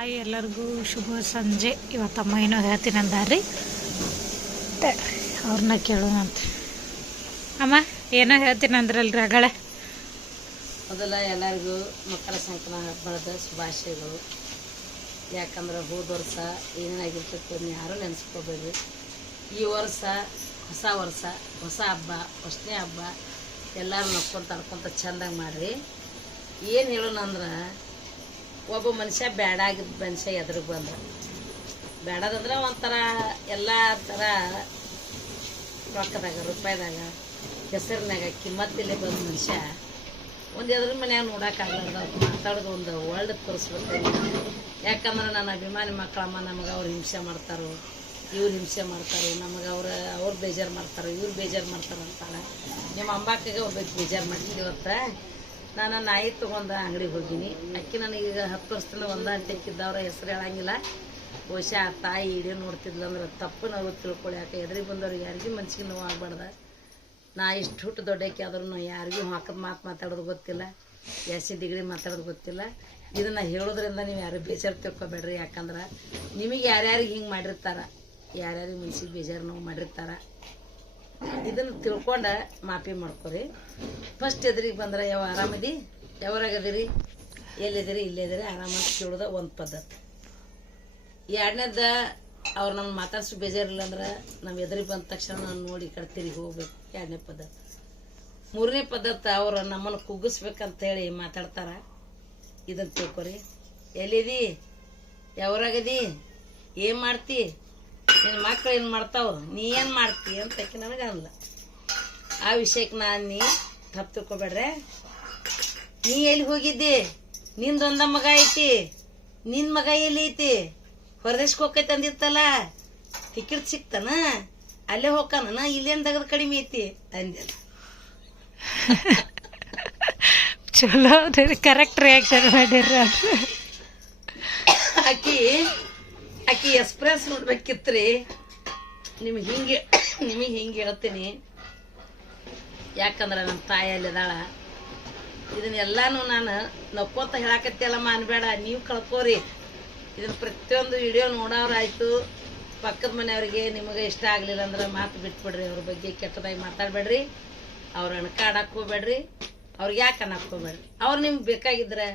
Hi ಎಲ್ಲರಿಗೂ ಶುಭ ಸಂಜೆ. ಇವತ್ತಮ್ಮ ಏನೋ ಹೇಳ್ತೀನಿ ಅಂದಾರಿ ಅವ್ರನ್ನ ಕೇಳೋಣಂತ ಅಮ್ಮ, ಏನೋ ಹೇಳ್ತೀನಿ ಅಂದ್ರಲ್ರಿ ಅಗಳ ಮೊದಲ ಎಲ್ಲರಿಗೂ ಮಕರ ಸಂಕ್ರಾಂತಿ ಹಬ್ಬದ ಶುಭಾಶಯಗಳು. ಯಾಕಂದ್ರೆ ಹೋದ ವರ್ಷ ಏನೇನಾಗಿರ್ತೈತೆ ಅದನ್ನ ಯಾರೂ ನೆನೆಸ್ಕೋಬೇಡ್ರಿ. ಈ ವರ್ಷ ಹೊಸ ವರ್ಷ, ಹೊಸ ಹಬ್ಬ ಹೊಸನೇ ಹಬ್ಬ ಎಲ್ಲರೂ ನಕ್ಕೊಂತ ಅಡ್ಕೊಂತ ಚೆಂದಾಗಿ ಮಾಡಿರಿ. ಏನು ಹೇಳೋಣ ಅಂದ್ರೆ ಒಬ್ಬ ಮನುಷ್ಯ ಬೇಡಾಗಿದ್ದ ಮನುಷ್ಯ ಎದುರಿಗೆ ಬಂದ. ಬೇಡದಂದ್ರೆ ಒಂಥರ ಎಲ್ಲ ಥರ ರೊಕ್ಕದಾಗ, ರೂಪಾಯಿದಾಗ ಹೆಸರಿನಾಗ ಕಿಮ್ಮತ್ತಿಲ್ಲೇ ಬಂದ ಮನುಷ್ಯ ಒಂದು ಎದ್ರ ಮನ್ಯಾಗ ನೋಡೋಕ್ಕಾಗಲ್ಲ ಮಾತಾಡೋದು ಒಂದು ವರ್ಲ್ಡ್ ತೋರಿಸ್ಬೇಕು ಯಾಕಂದ್ರೆ ನನ್ನ ಅಭಿಮಾನಿ ಮಕ್ಕಳಮ್ಮ ನಮಗೆ ಅವ್ರು ಹಿಂಸೆ ಮಾಡ್ತಾರೋ, ಇವ್ರು ಹಿಂಸೆ ಮಾಡ್ತಾರೆ, ನಮಗೆ ಅವ್ರ, ಅವ್ರು ಬೇಜಾರು ಮಾಡ್ತಾರೆ, ಇವ್ರು ಬೇಜಾರು ಮಾಡ್ತಾರೆ ಅಂತಾಳೆ. ನಿಮ್ಮ ಅಂಬಾಕಿಗೆ ಒಬ್ಬ ಬೇಜಾರು ಮಾಡ್ತೀವಿ ಇವತ್ತು. ನಾನು ನಾಯಿ ತೊಗೊಂಡು ಅಂಗಡಿಗೆ ಹೋಗಿನಿ. ಅಕ್ಕಿ ನನಗೀಗ ಹತ್ತು ವರ್ಷದಿಂದ ಒಂದ ಅಕ್ಕಿದ್ದವ್ರ ಹೆಸರು ಹೇಳಂಗಿಲ್ಲ. ಬಹುಶಃ ಆ ತಾಯಿ ಇಡೀ ನೋಡ್ತಿದ್ಲು ಅಂದ್ರೆ ತಪ್ಪು ನಾವು ತಿಳ್ಕೊಳ್ಳಿ ಯಾಕೆ ಎದುರಿಗೆ ಬಂದವ್ರಿಗೆ ಯಾರಿಗೂ ಮನ್ಸಿಗೆ ನೋವು ಆಗ್ಬಾರ್ದ. ನಾ ಇಷ್ಟು ಹುಟ್ಟು ದೊಡ್ಡಕ್ಕೆ ಆದ್ರೂ ಯಾರಿಗೂ ಹಾಕದ ಮಾತು ಮಾತಾಡೋದು ಗೊತ್ತಿಲ್ಲ. ಎಸಿ ಡಿಗ್ರಿ ಮಾತಾಡೋದು ಗೊತ್ತಿಲ್ಲ. ಇದನ್ನು ಹೇಳೋದ್ರಿಂದ ನೀವು ಯಾರು ಬೇಜಾರು ತಿಳ್ಕೊಬೇಡ್ರಿ. ಯಾಕಂದ್ರೆ ನಿಮಗೆ ಯಾರ್ಯಾರಿಗೆ ಹಿಂಗೆ ಮಾಡಿರ್ತಾರೆ, ಯಾರ್ಯಾರಿಗೆ ಮನ್ಸಿಗೆ ಬೇಜಾರು ನೋವು ಮಾಡಿರ್ತಾರ ಇದನ್ನು ತಿಳ್ಕೊಂಡ ಮಾಪಿ ಮಾಡ್ಕೊರಿ. ಫಸ್ಟ್ ಎದುರಿಗೆ ಬಂದ್ರೆ, ಯಾವ ಆರಾಮದಿ? ಯಾವಾಗದಿರಿ ಎಲ್ಲಿದ್ದೀರಿ ಇಲ್ಲಿದ್ದೀರಿ ಆರಾಮಾಗಿ ಕೇಳೋದ ಒಂದು ಪದ್ಧತಿ. ಎರಡನೇದ, ಅವ್ರು ನಮ್ಮ ಮಾತಾಡ್ಸು ಬೇಜಾರಿಲ್ಲ ಅಂದ್ರೆ ನಮ್ಮ ಎದುರಿಗೆ ಬಂದ ತಕ್ಷಣ ನಾನು ನೋಡಿ ಈ ಕಡೆ ಹೋಗ್ಬೇಕು. ಎರಡನೇ ಪದ್ಧತಿ. ಮೂರನೇ ಪದ್ಧತಿ, ಅವ್ರು ನಮ್ಮನ್ನು ಕುಗ್ಗಿಸ್ಬೇಕಂತ ಹೇಳಿ ಮಾತಾಡ್ತಾರ. ಇದನ್ನು ತಿಳ್ಕೊರಿ. ಎಲ್ಲಿದಿ? ಯಾವ್ರಾಗದಿ? ಏನು ಮಾಡ್ತಿ? ನಿನ್ನ ಮಕ್ಳು ಏನು ಮಾಡ್ತಾವ ನೀ ಏನು ಮಾಡ್ತಿ ಅಂತ ಆಕೆ ನನಗೆ ಅಲ್ಲ ಆ ವಿಷಯಕ್ಕೆ ನಾನು ನೀ ತಪ್ಪು ತಿಳ್ಕೊಬೇಡ್ರೆ. ನೀ ಎಲ್ಲಿ ಹೋಗಿದ್ದಿ? ನಿಂದೊಂದ ಮಗ ಐತಿ. ನಿನ್ನ ಮಗ ಎಲ್ಲಿ ಐತಿ? ಹೊರದೇಶಕ್ಕೆ ಹೋಗೈತೆ ಅಂದಿರ್ತಲ್ಲ ಟಿಕೆಟ್ ಸಿಕ್ತಾನ? ಅಲ್ಲೇ ಹೋಗ್ಕಾನ ಇಲ್ಲೇನು ತೆಗೆದು ಕಡಿಮೆ ಐತಿ? ಅಂದೆ ಚಲೋ ಕರೆಕ್ಟ್ ರಿಯಾಕ್ಷನ್ ಮಾಡಿರ ಆಕಿ ಆಕಿ ಎಕ್ಸ್ಪ್ರೆಸ್ ನೋಡ್ಬೇಕಿತ್ರಿ. ನಿಮ್ಗೆ ಹಿಂಗೆ, ನಿಮಗೆ ಹಿಂಗೆ ಹೇಳ್ತೀನಿ. ಯಾಕಂದ್ರೆ ನಮ್ಮ ತಾಯಿ ಅಲ್ಲಿದ್ದಾಳ ಇದನ್ನೆಲ್ಲಾನು ನಾನು ನಕ್ಕೋತ ಹೇಳಾಕತ್ತಿಯಲ್ಲಮ್ಮ ಅನ್ಬೇಡ, ನೀವು ಕಳ್ಕೋರಿ. ಇದನ್ನ ಪ್ರತಿಯೊಂದು ವಿಡಿಯೋ ನೋಡೋರಾಯ್ತು ಪಕ್ಕದ ಮನೆಯವ್ರಿಗೆ ನಿಮಗೆ ಇಷ್ಟ ಆಗಲಿಲ್ಲ ಅಂದ್ರೆ ಮಾತು ಬಿಟ್ಬಿಡ್ರಿ, ಅವ್ರ ಬಗ್ಗೆ ಕೆಟ್ಟದಾಗಿ ಮಾತಾಡಬೇಡ್ರಿ. ಅವ್ರ ಅಣಕ ಆಡಕ್ಕೆ ಹೋಗ್ಬೇಡ್ರಿ ಅವ್ರಿಗೆ ಯಾಕೆ ಅನ್ನಕ್ಕೆ ಅವ್ರು ನಿಮ್ಗೆ ಬೇಕಾಗಿದ್ರೆ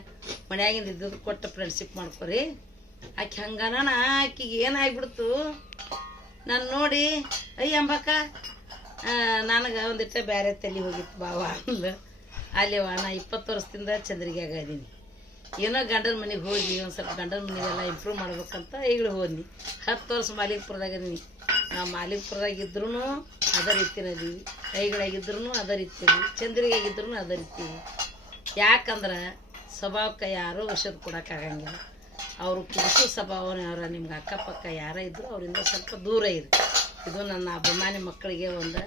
ಮನೆಯಾಗಿಂದ ಇದ್ದದ್ದು ಕೊಟ್ಟು ಫ್ರೆಂಡ್ಶಿಪ್ ಮಾಡ್ಕೊರಿ. ಆಕೆ ಹಂಗನ ಆಕಿಗೆ ಏನಾಗ್ಬಿಡ್ತು? ನಾನು ನೋಡಿ, ಅಯ್ಯ ಅಂಬಕ್ಕ ನನಗೆ ಒಂದಿಟ್ಟ ಬೇರೆ ತಲೆ ಹೋಗಿತ್ತು ಬಾವ ಅಲ್ಲ ಅಲ್ಲಿ ನಾ ಇಪ್ಪತ್ತು ವರ್ಷದಿಂದ ಚಂದ್ರಿಗ್ಯಾಗ ಇದೀನಿ ಏನೋ ಗಂಡನ ಮನೆಗೆ ಹೋಗಿ, ಒಂದು ಸ್ವಲ್ಪ ಗಂಡನ ಮನೆಗೆಲ್ಲ ಇಂಪ್ರೂವ್ ಮಾಡ್ಬೇಕಂತ ಈಗಲೂ ಹೋದ್ನಿ. ಹತ್ತು ವರ್ಷ ಮಾಲಿಕಪುರದಾಗ ಇದೀನಿ ನಾವು ಮಾಲಿಕಪುರದಾಗ ಇದ್ರೂ ಅದೇ ರೀತಿನ ಇದೀವಿ ಕೈಗಳಾಗಿದ್ರು ಅದೇ ರೀತಿ ಚಂದ್ರಿಗಾಗಿದ್ರು ಅದೇ ರೀತಿ ಯಾಕಂದ್ರೆ ಸ್ವಭಾವಕ್ಕೆ ಯಾರೂ ಔಷಧ ಕೊಡೋಕ್ಕಾಗಂಗಿಲ್ಲ ಅವರು ಪುರುಷ ಸ್ವಭಾವನ ಅವರ, ನಿಮ್ಗೆ ಅಕ್ಕಪಕ್ಕ ಯಾರೇ ಇದ್ರು ಅವರಿಂದ ಸ್ವಲ್ಪ ದೂರ ಇರಿ. ಇದು ನನ್ನ ಅಭಿಮಾನಿ ಮಕ್ಕಳಿಗೆ ಒಂದು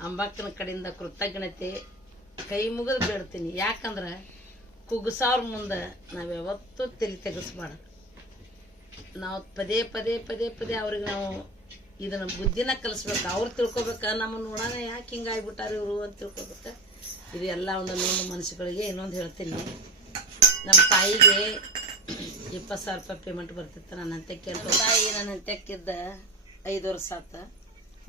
ಅಂಬಕ್ಕನ ಕಡೆಯಿಂದ ಕೃತಜ್ಞತೆ. ಕೈ ಮುಗಿದು ಬೇಡ್ತೀನಿ. ಯಾಕಂದ್ರೆ ಕುಗ್ಸಾವ್ರ ಮುಂದೆ ನಾವು ಯಾವತ್ತೂ ತಲೆ ತೆಗೆಸ್ಬಾರ್ದು. ನಾವು ಪದೇ ಪದೇ ಪದೇ ಪದೇ ಅವ್ರಿಗೆ ನಾವು ಇದನ್ನು ಬುದ್ಧಿನ ಕಲಿಸ್ಬೇಕು. ಅವ್ರು ತಿಳ್ಕೊಬೇಕು. ನಮ್ಮನ್ನು ನೋಡೋಣ ಯಾಕೆ ಹಿಂಗೆ ಆಗ್ಬಿಟ್ಟಾರೆ ಇವರು ಅಂತ ತಿಳ್ಕೊಬೇಕು. ಇದು ಎಲ್ಲ ಒಂದು ಮನಸ್ಸುಗಳಿಗೆ ಇನ್ನೊಂದು ಹೇಳ್ತೀನಿ. ನಮ್ಮ ತಾಯಿಗೆ ಇಪ್ಪತ್ತು ಸಾವಿರ ರೂಪಾಯಿ ಪೇಮೆಂಟ್ ಬರ್ತಿತ್ತು. ನನ್ನ ಅಂತ್ಯಕ್ಕೆ ಅಂತ ತಾಯಿ ನನ್ನ ಅಂತ್ಯಕ್ಕಿದ್ದ ಐದು ವರ್ಷ ಆತ.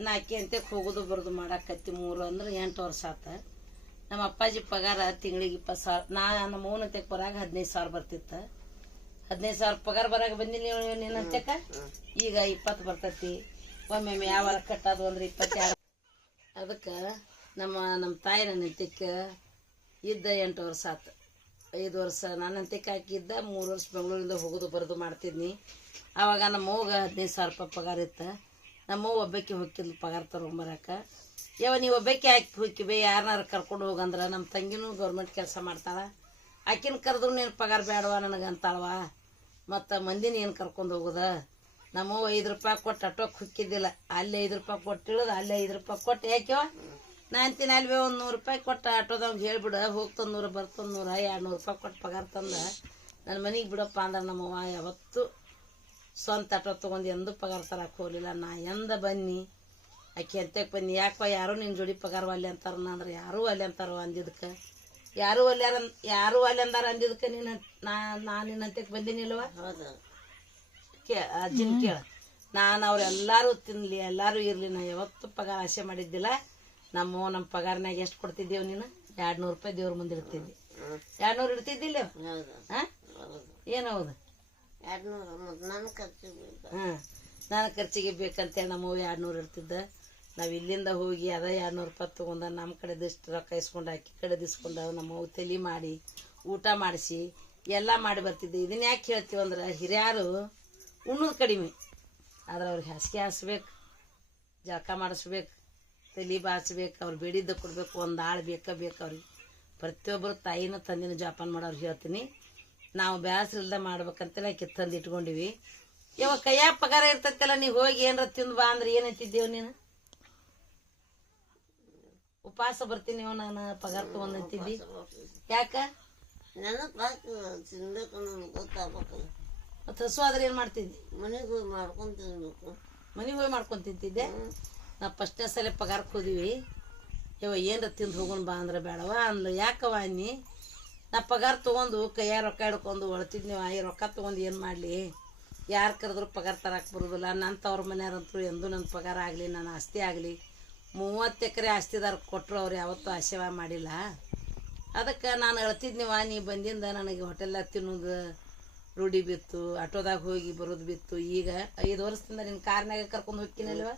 ನಾಲ್ಕು ಅಂತ್ಯಕ್ಕೆ ಹೋಗೋದು ಬರೋದು ಮಾಡಾಕತ್ತಿ ಮೂರು ಅಂದ್ರೆ ಎಂಟು ವರ್ಷ ಆತ. ನಮ್ಮ ಅಪ್ಪಾಜಿ ಪಗಾರ ತಿಂಗಳಿಗೆ ಇಪ್ಪತ್ತು ಸಾವಿರ, ನಾ ನಮ್ಮ ಮೂನ ಅಂತ್ಯಕ್ಕೆ ಬರಾಗ ಹದಿನೈದು ಸಾವಿರ ಬರ್ತಿತ್ತು. ಹದಿನೈದು ಸಾವಿರ ಪಗಾರ ಬರಾಗ ಬಂದಿನಿ ನಿನ್ನ ಅಂತ್ಯಕ್ಕ? ಈಗ ಇಪ್ಪತ್ತು ಬರ್ತೈತಿ. ಒಮ್ಮೊಮ್ಮೆ ಯಾವ ಕಟ್ಟೋದು ಅಂದ್ರೆ ಇಪ್ಪತ್ತೆರಡು ಅದಕ್ಕೆ ನಮ್ಮ ನಮ್ಮ ತಾಯಿ ನನ್ನ ಅಂತ್ಯಕ್ಕೆ ಇದ್ದ ಎಂಟು ವರ್ಷ ಆತು. ಐದು ವರ್ಷ ನಾನು ಅಂತ್ಯಕ್ಕೆ ಹಾಕಿದ್ದ, ಮೂರು ವರ್ಷ ಬೆಂಗಳೂರಿಂದ ಹೋಗೋದು ಬರೋದು ಮಾಡ್ತಿದ್ನಿ. ಆವಾಗ ಅವ್ಗ ಹದಿನೈದು ಸಾವಿರ ರೂಪಾಯಿ ಪಗಾರ ಇತ್ತು. ನಮ್ಮ ಒಬ್ಬಕ್ಕೆ ಒಬ್ಬಾಕಿ ಹೋಗಿದ್ಲು ಪಗಾರ ತಗೊಂಬರಕ. ಯಾವ ನೀವು ಒಬ್ಬಕ್ಕೆ ಹಾಕಿ ಹೋಗಿಬೇ ಯಾರನ್ನಾರು ಕರ್ಕೊಂಡು ಹೋಗಂದ್ರೆ ನಮ್ಮ ತಂಗಿನೂ ಗೌರ್ಮೆಂಟ್ ಕೆಲಸ ಮಾಡ್ತಾಳೆ. ಆಕಿನ ಕರೆದ್ರು ನೀನು ಪಗಾರ ಬೇಡವಾ ನನಗೆ ಅಂತಾಳವ ಮತ್ತು ಮಂದಿನ ಏನು ಕರ್ಕೊಂಡು ಹೋಗೋದ? ನಮ್ಮವ್ವ ಐದು ರೂಪಾಯಿ ಕೊಟ್ಟು ಅಟೋಕ್ಕೆ ಹುಕ್ಕಿದ್ದಿಲ್ಲ ಅಲ್ಲಿ ಐದು ರೂಪಾಯಿ ಕೊಟ್ಟು ಇಳಿದು, ಅಲ್ಲಿ ಐದು ರೂಪಾಯಿ ಕೊಟ್ಟು ಯಾಕೆವ ನಾ ತಿನ್ನಲ್ವೇ ಒಂದು ನೂರು ರೂಪಾಯಿ ಕೊಟ್ಟು ಆಟೋದವ್ಗೆ ಹೇಳ್ಬಿಡ ಹೋಗ್ತಂದು ನೂರು ಬರ್ತಂದು ನೂರ ಎರಡು ನೂರು ರೂಪಾಯಿ ಕೊಟ್ಟು ಪಗಾರ ತಂದ ನನ್ನ ಮನೆಗೆ ಬಿಡಪ್ಪ ಅಂದ್ರೆ ನಮ್ಮವ್ವ ಯಾವತ್ತು ಸ್ವಂತ ಆಟೋ ತೊಗೊಂಡು ಎಂದೂ ಪಗಾರ ತರಕ್ಕೆ ಹೋಗಲಿಲ್ಲ. ನಾ ಎಂದ ಬನ್ನಿ ಆಕೆ ಎಂತಕ್ಕೆ ಬನ್ನಿ ಯಾಕಪ್ಪ ಯಾರೋ ನಿನ್ನ ಜೋಡಿ ಪಗಾರ ಅಲ್ಲಿ ಅಂತಾರ ಅಂದ್ರೆ ಯಾರೂ ಅಲ್ಲಿ ಅಂತಾರ ಅಂದಿದ್ದಕ್ಕೆ ಯಾರು ಒಲ್ಯಾರ ಯಾರು ಒಲ್ಲೆ ಅಂದಾರ ಅಂದಿದ್ದಕ್ಕೆ ನೀನು ನಾ ನಾನು ನಿನ್ನಂತಕ್ಕೆ ಬಂದಿನಿಲ್ವ ಹೌದು. ಕೇ ಅಜ್ಜಿನ ಕೇಳ. ನಾನು ಅವ್ರೆಲ್ಲರೂ ತಿನ್ಲಿ ಎಲ್ಲರೂ ಇರಲಿ ನಾ ಯಾವತ್ತು ಪಗಾರ ಆಸೆ ಮಾಡಿದ್ದಿಲ್ಲ. ನಮ್ಮ ನಮ್ಮ ಪಗಾರನಾಗ ಎಷ್ಟು ಕೊಡ್ತಿದ್ದೇವು ನೀನು? ಎರಡು ನೂರು ರೂಪಾಯಿ ದೇವ್ರ ಮುಂದೆ ಇಡ್ತಿದ್ದೆ. ಎರಡು ನೂರು ಇಡ್ತಿದ್ದಿಲ್ಲ ಏನು ಹೌದು? ನನ್ನ ಹಾಂ. ನಾನು ಖರ್ಚಿಗೆ ಬೇಕಂತೇಳಿ ನಮ್ಮವು ಎರಡು ನೂರು ಇರ್ತಿದ್ದ ನಾವು ಇಲ್ಲಿಂದ ಹೋಗಿ ಅದ ಎರಡು ನೂರು ರೂಪಾಯಿ ತೊಗೊಂಡ ನಮ್ಮ ಕಡೆ ಇಷ್ಟು ರೊಕ್ಕ ಇಸ್ಕೊಂಡು ಅಕ್ಕಿ ಕಡೆ ದಿಸ್ಕೊಂಡು ನಮ್ಮವು ತಲೆ ಮಾಡಿ ಊಟ ಮಾಡಿಸಿ ಎಲ್ಲ ಮಾಡಿ ಬರ್ತಿದ್ದೆ. ಇದನ್ನ ಯಾಕೆ ಹೇಳ್ತೀವಿ ಅಂದ್ರೆ ಹಿರಿಯರು ಉಣ್ಣೋದು ಕಡಿಮೆ. ಆದ್ರೆ ಅವ್ರಿಗೆ ಹಾಸಿಗೆ ಹಾಸ್ಬೇಕು ಜಳಕ ಮಾಡಿಸ್ಬೇಕು ತಲೆ ಬಾಚ್ಬೇಕು ಅವ್ರು ಬೇಡಿದ್ದ ಕೊಡಬೇಕು ಒಂದು ಆಳು ಬೇಕ ಬೇಕು ಅವ್ರಿಗೆ. ಪ್ರತಿಯೊಬ್ಬರು ತಾಯಿನ ತಂದಿನ ಜೋಪಾನ ಮಾಡೋರು ಹೇಳ್ತೀನಿ. ನಾವು ಮಾಡ್ಬೇಕಂತೇಳಿ ಆಕೆ ತಂದು ಇಟ್ಕೊಂಡಿವಿ. ಇವಾಗ ಕೈಯಾಗ ಪಗಾರ ಇರ್ತೈತಲ್ಲ ನೀವು ಹೋಗಿ ಏನಾರ ತಿಂದು ಬಾ ಅಂದ್ರೆ ಏನಂತಿದ್ದೇವು ನೀನು? ಉಪವಾಸ ಬರ್ತೀನಿ ಇವ ನಾನು ಪಗಾರ ತೊಗೊಂಡು ಅಂತಿದ್ದಿ. ಯಾಕ? ಮತ್ತೆ ಹಸು ಆದ್ರೆ ಏನು ಮಾಡ್ತಿದ್ದಿ? ಮನೆಗೆ ಹೋಗಿ ಮಾಡ್ಕೊಂಡು ತಿನ್ಬೇಕು. ಮನೆಗೆ ಹೋಗಿ ಮಾಡ್ಕೊಂಡ್ ತಿಂತಿದ್ದೆ? ನಾ ಫಸ್ಟ್ನೇ ಸಲ ಪಗಾರಕ್ಕೆ ಹೋದಿವಿ ಯವ್ವ, ಏನರ ತಿಂದು ಹೋಗೋಣ ಬಾ ಅಂದ್ರೆ ಬೇಡವ ಅಂದ್ಲು. ಯಾಕವ ಅನ್ನಿ? ನಾ ಪಗಾರ ತೊಗೊಂಡು ಕೈಯಾಗ ರೊಕ್ಕ ಹಿಡ್ಕೊಂಡು ನೀವು ಈ ರೊಕ್ಕ ತೊಗೊಂಡು ಏನು ಮಾಡಲಿ? ಯಾರು ಕರೆದ್ರು ಪಗಾರ ತರಕ್ಕೆ ಬರೋದಿಲ್ಲ. ನನ್ನ ತವ್ರ ಮನೆಯವ್ರಂತೂ ಎಂದೂ ನನ್ನ ಪಗಾರ ಆಗಲಿ ನನ್ನ ಆಸ್ತಿ ಆಗಲಿ. ಮೂವತ್ತು ಎಕರೆ ಆಸ್ತಿದಾರ ಕೊಟ್ಟರು ಅವ್ರು ಯಾವತ್ತೂ ಆಶೀರ್ವಾದ ಮಾಡಿಲ್ಲ. ಅದಕ್ಕೆ ನಾನು ಅಳ್ತಿದ್ನಿವ ನೀ ಬಂದಿಂದ ನನಗೆ ಹೋಟೆಲ್ದಾಗ ತಿನ್ನೋದು ರೂಢಿ ಬಿತ್ತು. ಆಟೋದಾಗ ಹೋಗಿ ಬರೋದು ಬಿತ್ತು. ಈಗ ಐದು ವರ್ಷದಿಂದ ನಿನ್ನ ಕಾರ್ನಾಗ ಕರ್ಕೊಂಡು ಹೋಗ್ತೀನಲ್ವ?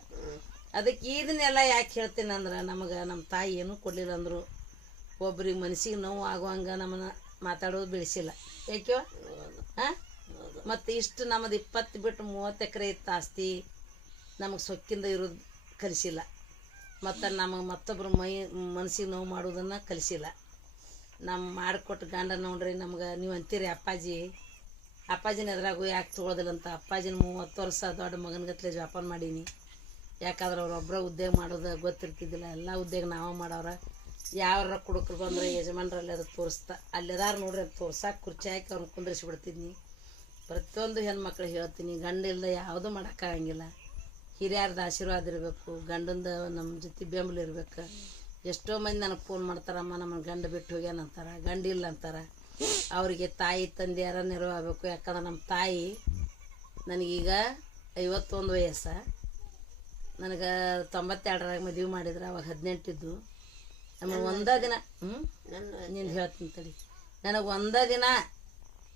ಅದಕ್ಕೆ ಇದನ್ನೆಲ್ಲ ಯಾಕೆ ಹೇಳ್ತೀನಿ ಅಂದ್ರೆ ನಮಗೆ ನಮ್ಮ ತಾಯಿ ಏನೂ ಕೊಡಲಿಲ್ಲ ಅಂದರು. ಒಬ್ರಿಗೆ ಮನಸ್ಸಿಗೆ ನೋವು ಆಗುವಂಗೆ ನಮ್ಮನ್ನ ಮಾತಾಡೋದು ಬೆಳೆಸಿಲ್ಲ. ಯಾಕೋ? ಹಾಂ ಮತ್ತು ಇಷ್ಟು ನಮ್ಮದು ಇಪ್ಪತ್ತು ಬಿಟ್ಟು ಮೂವತ್ತು ಎಕರೆ ಇತ್ತು ಆಸ್ತಿ ನಮಗೆ ಸೊಕ್ಕಿಂದ ಇರೋದು ಕಲಿಸಿಲ್ಲ. ಮತ್ತು ನಮಗೆ ಮತ್ತೊಬ್ಬರು ಮೈ, ಮನಸ್ಸಿಗೆ ನೋವು ಮಾಡೋದನ್ನು ಕಲಿಸಿಲ್ಲ. ನಮ್ಮ ಮಾಡಿಕೊಟ್ಟು ಗಂಡ ನೋಡ್ರಿ ನಮ್ಗೆ, ನೀವು ಅಂತೀರಿ ಅಪ್ಪಾಜಿ, ಅಪ್ಪಾಜಿನ ಎದುರಾಗು ಯಾಕೆ ತೊಗೊಳೋದಿಲ್ಲ ಅಂತ. ಅಪ್ಪಾಜಿನ ಮೂವತ್ತು ವರ್ಷ ದೊಡ್ಡ ಮಗನಗತ್ಲೆ ಜೋಪಾನ ಮಾಡೀನಿ. ಯಾಕಂದ್ರೆ ಅವ್ರು ಒಬ್ಬರ ಉದ್ಯೋಗ ಮಾಡೋದು ಗೊತ್ತಿರ್ತಿದ್ದಿಲ್ಲ. ಎಲ್ಲ ಉದ್ಯೋಗ ನಾವೇ ಮಾಡೋರ ಯಾವ್ರ ಕುಡುಕರು ಬಂದ್ರೆ ಯಜಮಾನ್ರಲ್ಲಿ ಅದು ತೋರಿಸ್ತಾ. ಅಲ್ಲೆದಾರ ನೋಡ್ರಿ ಅದು ತೋರ್ಸಕ್ಕೆ ಕುರ್ಚಿ ಹಾಕಿ ಅವ್ರನ್ನ ಕುಂದ್ರಿಸಿ ಬಿಡ್ತಿದ್ನಿ ಪ್ರತಿಯೊಂದು ಹೆಣ್ಮಕ್ಳು ಹೇಳ್ತೀನಿ, ಗಂಡ ಯಾವುದು ಮಾಡೋಕ್ಕಾಗಂಗಿಲ್ಲ ಹಿರಿಯರ್ದು ಆಶೀರ್ವಾದ ಇರಬೇಕು, ಗಂಡಂದ ನಮ್ಮ ಜೊತೆ ಬೆಂಬಲ ಇರ್ಬೇಕು. ಎಷ್ಟೋ ಮಂದಿ ನನಗೆ ಫೋನ್ ಮಾಡ್ತಾರಮ್ಮ ನಮ್ಮನ್ನು ಗಂಡ ಬಿಟ್ಟು ಹೋಗ್ಯಾನ ಅಂತಾರೆ, ಗಂಡ ಇಲ್ಲ ಅಂತಾರೆ. ಅವರಿಗೆ ತಾಯಿ ತಂದೆ ಯಾರ ನೆರವಾಗಬೇಕು. ಯಾಕಂದ್ರೆ ನಮ್ಮ ತಾಯಿ ನನಗೀಗ ಐವತ್ತೊಂದು ವಯಸ್ಸು. ನನಗೆ ತೊಂಬತ್ತೆರಡರಾಗ ಮದುವೆ ಮಾಡಿದ್ರೆ ಅವಾಗ ಹದಿನೆಂಟಿದ್ದು. ನಮಗೆ ಒಂದೇ ದಿನ ಹ್ಞೂ ನೀನು ಹೇಳ್ತೀನಿ ತಡಿ. ನನಗೆ ಒಂದೇ ದಿನ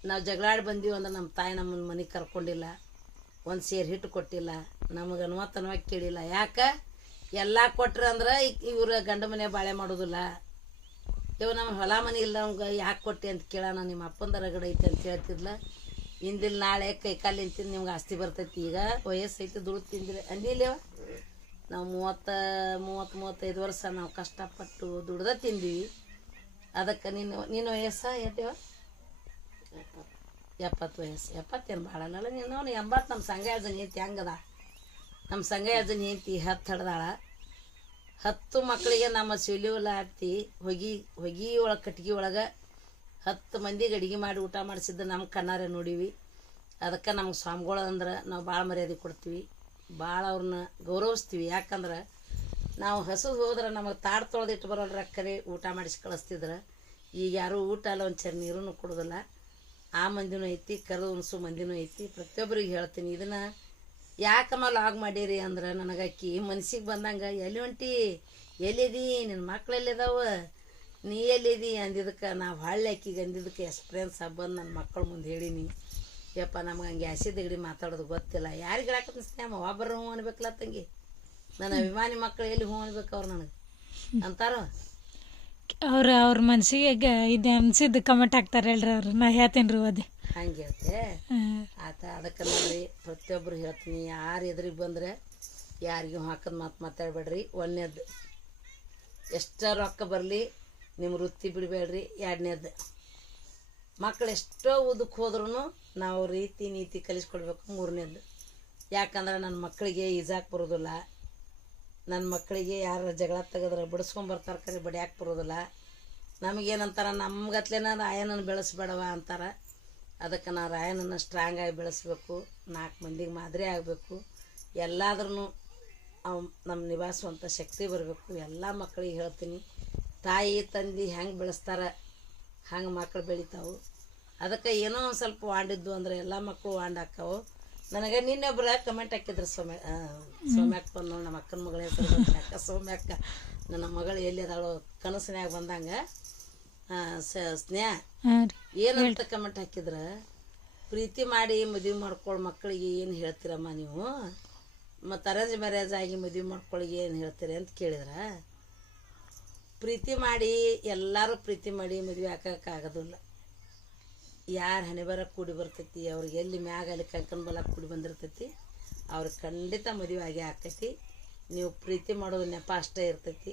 ನಾವು ಜಗಳಾಡಿ ಬಂದೀವಿ ಅಂದ್ರೆ ನಮ್ಮ ತಾಯಿ ನಮ್ಮನ್ನ ಮನೆಗೆ ಕರ್ಕೊಂಡಿಲ್ಲ ಒಂದು ಸೇರು ಹಿಟ್ಟು ಕೊಟ್ಟಿಲ್ಲ ನಮಗೆ ಅನುಮತನವಾಗಿ ಕೇಳಿಲ್ಲ. ಯಾಕೆ? ಎಲ್ಲ ಕೊಟ್ರೆ ಅಂದ್ರೆ ಇವ್ರ ಗಂಡ ಮನೆ ಬಾಳೆ ಮಾಡೋದಿಲ್ಲ. ಇವ ನಮ್ಮ ಹೊಲ ಮನೆ ಇಲ್ಲ ಅವ್ಗೆ ಯಾಕೆ ಕೊಟ್ಟೆ ಅಂತ ಕೇಳೋಣ ನಿಮ್ಮ ಅಪ್ಪಂದ ರಗಡ ಐತೆ ಅಂತ ಹೇಳ್ತಿದ್ಲ. ಇಂದಿಲ್ ನಾಳೆ ಕೈ ಕಾಲಿನ ನಿಂತಿದ್ದು ನಿಮ್ಗೆ ಆಸ್ತಿ ಬರ್ತೈತಿ ಈಗ. ವಯಸ್ಸು ಐತಿ ದುಡ್ಡು ತಿಂದಿಲ್ಲ ಅಂದಿಲ್ಲವ ನಾವು ಮೂವತ್ತ, ಮೂವತ್ತು, ಮೂವತ್ತೈದು ವರ್ಷ ನಾವು ಕಷ್ಟಪಟ್ಟು ದುಡ್ದ ತಿಂದ್ವಿ. ಅದಕ್ಕೆ ನಿನ್ನ ನಿನ್ನ ವಯಸ್ಸ ಎಟ್ಟವ ಎಪ್ಪತ್ತು ವಯಸ್ಸು. ಎಪ್ಪತ್ತೇನು ಭಾಳಲ್ಲ ನೀನು ಎಂಬತ್ತು ನಮ್ಮ ಸಂಘ ಅಜ್ಜನ ಐತಿ, ಹೆಂಗದ? ನಮ್ಮ ಸಂಘ ಅಜ್ಜನ ಐತಿ, ಹತ್ತು ಹಡ್ದಾಳ. ಹತ್ತು ಮಕ್ಕಳಿಗೆ ನಮ್ಮ ಸಿಲಿವಲ್ಲ ಹಾಕ್ತಿ ಹೊಗಿ ಹೊಗಿ ಒಳಗೆ, ಕಟ್ಗೆ ಒಳಗೆ ಹತ್ತು ಮಂದಿಗೆ ಅಡುಗೆ ಮಾಡಿ ಊಟ ಮಾಡಿಸಿದ್ದು ನಮ್ಮ ಕಣ್ಣಾರೆ ನೋಡೀವಿ. ಅದಕ್ಕೆ ನಮ್ಗೆ ಸ್ವಾಮಿಗಳು ಅಂದ್ರೆ ನಾವು ಭಾಳ ಮರ್ಯಾದೆ ಕೊಡ್ತೀವಿ. ಭಾಳ ಅವ್ರನ್ನ ಗೌರವಿಸ್ತೀವಿ. ಯಾಕಂದ್ರೆ ನಾವು ಹಸು ಹೋದ್ರೆ ನಮಗೆ ತಾಡ್ ತೊಳೆದಿಟ್ಟು ಬರೋಲ್ರ ಅಕ್ಕರೆ ಊಟ ಮಾಡಿಸಿ ಕಳಿಸ್ತಿದ್ರೆ. ಈಗ ಯಾರೂ ಊಟ ಅಲ್ಲ ಒಂದು ಚರ್ ನೀರೂ ಕೊಡೋದಿಲ್ಲ. ಆ ಮಂದಿನೂ ಐತಿ, ಕರೆದು ಉಣಿಸು ಮಂದಿನೂ ಐತಿ. ಪ್ರತಿಯೊಬ್ಬರಿಗೆ ಹೇಳ್ತೀನಿ, ಇದನ್ನು ಯಾಕಮ್ಮ ಲಾಗ್ ಮಾಡೀರಿ ಅಂದ್ರೆ ನನಗೆ ಅಕ್ಕಿ ಮನ್ಸಿಗೆ ಬಂದಂಗೆ, ಎಲ್ಲಿ ಹೊಂಟಿ ಎಲ್ಲಿದಿ? ನಿನ್ನ ಮಕ್ಳು ಎಲ್ಲಿದಾವ? ನೀ ಎಲ್ಲಿದಿ ಅಂದಿದ್ದಕ್ಕೆ? ನಾವು ಹಳ್ಳಿ ಅಕ್ಕಿಗೆ ಅಂದಿದ್ದಕ್ಕೆ ಎಕ್ಸ್ಪೀರಿಯನ್ಸ್ ಬಂದು ನನ್ನ ಮಕ್ಕಳ ಮುಂದೆ ಹೇಳೀನಿ. ಯಪ್ಪ ನಮ್ಗೆ ಹಂಗೆ ಆಸಿದ ಗಡಿ ಮಾತಾಡೋದು ಗೊತ್ತಿಲ್ಲ. ಯಾರಿಗೆ ಹೇಳಕ್ಕೆ ಸ್ನೇಹ? ಒಬ್ಬರು ಹ್ಞೂ ಅನ್ಬೇಕಲ್ಲ ತಂಗಿ. ನನ್ನ ಅಭಿಮಾನಿ ಮಕ್ಕಳು ಎಲ್ಲಿ ಹೂ ಅನ್ಬೇಕು ಅವ್ರು ನನಗೆ? ಅಂತಾರ? ಅವ್ರ ಅವ್ರ ಮನ್ಸಿಗೆ ಇದು ಅನ್ಸಿದ್ದು ಕಮೆಂಟ್ ಹಾಕ್ತಾರೆ ಹೇಳ್ರಿ ಅವ್ರು. ನಾ ಹೇಳ್ತೀನಿ ರೀ ಅದೇ ಹಂಗೆ ಹೇಳ್ತೆ? ಆತ ಅದಕ್ಕೆ ನೋಡ್ರಿ ಪ್ರತಿಯೊಬ್ಬರು ಹೇಳ್ತೀನಿ. ಯಾರು ಎದುರಿಗೆ ಬಂದರೆ ಯಾರಿಗೂ ಹಾಕೋದು ಮಾತು ಮಾತಾಡಬೇಡ್ರಿ. ಒಂದೇದ್ದು ಎಷ್ಟು ರೊಕ್ಕ ಬರಲಿ ನಿಮ್ಮ ವೃತ್ತಿ ಬಿಡಬೇಡ್ರಿ. ಎರಡನೇದ್ದು ಮಕ್ಕಳು ಎಷ್ಟೋ ಉದಕ್ಕೆ ಹೋದ್ರೂ ನಾವು ರೀತಿ ನೀತಿ ಕಲಿಸ್ಕೊಡ್ಬೇಕು ಮೂರನೇದ್ದು ಯಾಕಂದ್ರೆ ನನ್ನ ಮಕ್ಕಳಿಗೆ ಈಜಾಕ್ ಬರೋದಿಲ್ಲ. ನನ್ನ ಮಕ್ಕಳಿಗೆ ಯಾರು ಜಗಳ ತೆಗೆದ್ರೆ ಬಿಡಿಸ್ಕೊಂಬರ್ತಾರೆ ಕರೆ ಬಡಿಯಾಕೆ ಬರೋದಿಲ್ಲ. ನಮಗೇನಂತಾರ ನಮ್ಗತ್ಲೇನ ರಾಯನನ್ನು ಬೆಳೆಸ್ಬೇಡವ ಅಂತಾರೆ. ಅದಕ್ಕೆ ನಾವು ರಾಯನನ್ನು ಸ್ಟ್ರಾಂಗ್ ಆಗಿ ಬೆಳೆಸ್ಬೇಕು. ನಾಲ್ಕು ಮಂದಿಗೆ ಮಾದರಿ ಆಗಬೇಕು. ಎಲ್ಲಾದ್ರೂ ಅವ್ ನಮ್ಮ ನಿಭಾಯಿಸುವಂಥ ಶಕ್ತಿ ಬರಬೇಕು. ಎಲ್ಲ ಮಕ್ಕಳಿಗೆ ಹೇಳ್ತೀನಿ. ತಾಯಿ ತಂದೆ ಹೆಂಗೆ ಬೆಳೆಸ್ತಾರೆ ಹಂಗೆ ಮಕ್ಕಳು ಬೆಳಿತಾವೆ. ಅದಕ್ಕೆ ಏನೋ ಒಂದು ಸ್ವಲ್ಪ ವಾಂಡಿದ್ದು ಅಂದ್ರೆ ಎಲ್ಲ ಮಕ್ಕಳು ವಾಂಡ್ ಹಾಕಾವು. ನನಗೆ ನಿನ್ನೆ ಒಬ್ರ ಕಮೆಂಟ್ ಹಾಕಿದ್ರು ಸೌಮ್ಯ ಸೌಮ್ಯಕ್ಕ ಬಂದು ನಮ್ಮ ಅಕ್ಕನ ಮಗಳ ಹೆಸರು. ಅಕ್ಕ ಸೌಮ್ಯಕ್ಕ ನನ್ನ ಮಗಳು ಎಲ್ಲಿ ಅದಾಳು ಕನಸಿನ್ಯಾಗ ಬಂದಂಗ. ಸ್ನೇಹ ಏನಂತ ಕಮೆಂಟ್ ಹಾಕಿದ್ರ ಪ್ರೀತಿ ಮಾಡಿ ಮದುವೆ ಮಾಡ್ಕೊಳ್ಳೋ ಮಕ್ಕಳಿಗೆ ಏನು ಹೇಳ್ತೀರಮ್ಮ ನೀವು? ಮತ್ತು ಅರೇಂಜ್ ಮ್ಯಾರೇಜ್ ಆಗಿ ಮದುವೆ ಮಾಡ್ಕೊಳ್ಳಿಗೆ ಏನು ಹೇಳ್ತೀರಿ ಅಂತ ಕೇಳಿದ್ರ. ಪ್ರೀತಿ ಮಾಡಿ, ಎಲ್ಲರೂ ಪ್ರೀತಿ ಮಾಡಿ ಮದುವೆ ಹಾಕೋಕ್ಕಾಗೋದಿಲ್ಲ ಯಾರು ಹಣೆ ಬರ ಕೂಡಿ ಬರ್ತೈತಿ ಅವ್ರಿಗೆ ಎಲ್ಲಿ ಮ್ಯಾಗ ಅಲ್ಲಿ ಕಂಕಣ ಬಲ ಕೂಡಿ ಬಂದಿರ್ತೈತಿ ಅವ್ರಿಗೆ ಖಂಡಿತ ಮದುವೆ ಆಗಿ ಆಕೈತಿ. ನೀವು ಪ್ರೀತಿ ಮಾಡೋದು ನೆಪ ಅಷ್ಟೇ ಇರ್ತೈತಿ.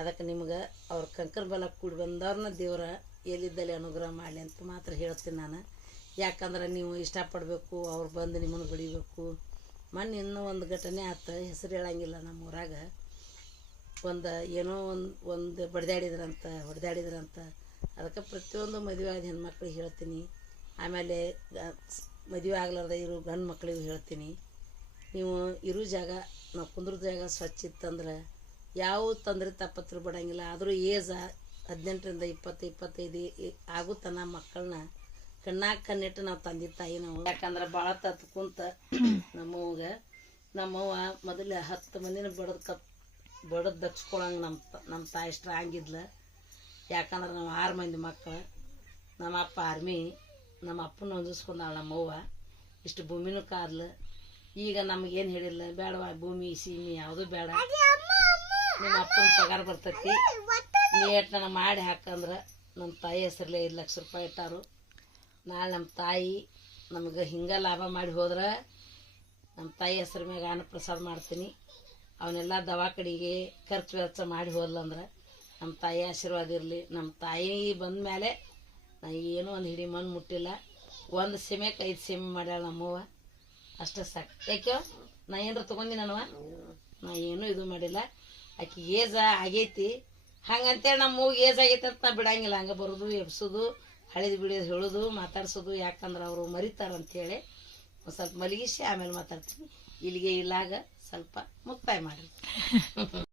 ಅದಕ್ಕೆ ನಿಮ್ಗೆ ಅವ್ರ ಕಂಕಣ ಬಲ ಕೂಡಿ ಬಂದವ್ರನ್ನ ದೇವರ ಎಲ್ಲಿದ್ದಲ್ಲಿ ಅನುಗ್ರಹ ಮಾಡಲಿ ಅಂತ ಮಾತ್ರ ಹೇಳ್ತೀನಿ ನಾನು. ಯಾಕಂದ್ರೆ ನೀವು ಇಷ್ಟಪಡಬೇಕು, ಅವ್ರು ಬಂದು ನಿಮ್ಮನ್ನು ಬಡಿಬೇಕು. ಮೊನ್ನೆ ಇನ್ನೂ ಒಂದು ಘಟನೆ ಆತ, ಹೆಸರು ಹೇಳಂಗಿಲ್ಲ ನಮ್ಮ ಊರಾಗ. ಒಂದು ಏನೋ ಒಂದು ಒಂದು ಬಡ್ದಾಡಿದ್ರಂತ ಹೊಡೆದಾಡಿದ್ರಂತ. ಅದಕ್ಕೆ ಪ್ರತಿಯೊಂದು ಮದುವೆ ಆದ ಹೆಣ್ಮಕ್ಳಿಗೆ ಹೇಳ್ತೀನಿ. ಆಮೇಲೆ ಮದುವೆ ಆಗ್ಲಾರ್ದ ಇರು ಗಂಡು ಮಕ್ಳಿಗೂ ಹೇಳ್ತೀನಿ. ನೀವು ಇರೋ ಜಾಗ, ನಾವು ಕುಂದ್ರ ಜಾಗ ಸ್ವಚ್ಛ ಇತ್ತಂದ್ರೆ ಯಾವ ತೊಂದರೆ ತಪ್ಪತ್ರ ಬಿಡೋಂಗಿಲ್ಲ. ಆದರೂ ಏಜ ಹದಿನೆಂಟರಿಂದ ಇಪ್ಪತ್ತು, ಇಪ್ಪತ್ತೈದು ಆಗೋ ಮಕ್ಕಳನ್ನ ಕಣ್ಣಾಗ ಕಣ್ಣಿಟ್ಟು ನಾವು ತಂದೆ ತಾಯಿ ನಾವು. ಯಾಕಂದ್ರೆ ಭಾಳ ತತ್ತು ಕುಂತ ನಮ್ಮವ್ಗ, ನಮ್ಮವ್ವ ಮೊದಲು ಹತ್ತು ಮಂದಿನ ಬಡದ್ ಕಪ್ ಬಡದ್ ದಚ್ಕೊಳಂಗೆ ನಮ್ಮ ನಮ್ಮ ತಾಯಿ ಸ್ಟ್ರಾಂಗ್ ಇದ್ಲ. ಯಾಕಂದ್ರೆ ನಾವು ಆರು ಮಂದಿ ಮಕ್ಕಳು ನಮ್ಮ ಅಪ್ಪ ಆರ್ಮಿ ನಮ್ಮ ಅಪ್ಪನ ಹೊಂದಿಸ್ಕೊಂಡಾಳ ನಮ್ಮವ್ವ ಇಷ್ಟು ಭೂಮಿನೂ ಕಾದ್ಲು. ಈಗ ನಮಗೇನು ಹೇಳಿಲ್ಲ ಬೇಡವಾ, ಭೂಮಿ, ಸೀಮಿ ಯಾವುದೂ ಬೇಡ. ನಮ್ಮ ಅಪ್ಪನ ಪಗಾರ ಬರ್ತೈತಿ. ನೀ ಎಟ್ ನನಗೆ ಮಾಡಿ ಹಾಕಂದ್ರೆ ನಮ್ಮ ತಾಯಿ ಹೆಸರಲ್ಲೇ ಐದು ಲಕ್ಷ ರೂಪಾಯಿ ಇಟ್ಟಾರು. ನಾಳೆ ನಮ್ಮ ತಾಯಿ ನಮಗೆ ಹಿಂಗೆ ಲಾಭ ಮಾಡಿ ಹೋದ್ರೆ ನಮ್ಮ ತಾಯಿ ಹೆಸರು ಮ್ಯಾಗ ಅನ್ನಪ್ರಸಾದ ಮಾಡ್ತೀನಿ. ಅವನ್ನೆಲ್ಲ ದವಾಖಾನಿಗೆ ಖರ್ಚು ವೆಚ್ಚ ಮಾಡಿ ಹೋದ್ಲಂದ್ರೆ ನಮ್ಮ ತಾಯಿ ಆಶೀರ್ವಾದ ಇರಲಿ. ನಮ್ಮ ತಾಯಿ ಬಂದ ಮೇಲೆ ನಾ ಏನೂ ಒಂದು ಹಿಡಿ ಮಣ್ಣು ಮುಟ್ಟಿಲ್ಲ. ಒಂದು ಸೀಮೆಗೆ ಐದು ಸೀಮೆ ಮಾಡ್ಯಾಳ ನಮ್ಮವ್ವ. ಅಷ್ಟೇ ಸಾಕು ಯಾಕೆ ನಾ ಏನಾರ ತೊಗೊಂಡಿ ನನವ? ನಾ ಏನೂ ಇದು ಮಾಡಿಲ್ಲ. ಆಕೆ ಏಜ ಆಗೈತಿ. ಹಂಗಂತೇಳಿ ನಮ್ಮ ಏಜ್ ಆಗೈತೆ ಅಂತ ನಾ ಬಿಡಂಗಿಲ್ಲ. ಹಂಗೆ ಬರೋದು, ಎಬ್ಸೋದು, ಹಳಿದು ಬಿಡೋದು ಹೇಳೋದು, ಮಾತಾಡ್ಸೋದು. ಯಾಕಂದ್ರೆ ಅವರು ಮರಿತಾರಂತೇಳಿ ಒಂದು ಸ್ವಲ್ಪ ಮಲಗಿಸಿ ಆಮೇಲೆ ಮಾತಾಡ್ತೀನಿ. ಇಲ್ಲಿಗೆ ಇಲ್ಲಾಗ ಸ್ವಲ್ಪ ಮುಕ್ತಾಯ ಮಾಡಿ.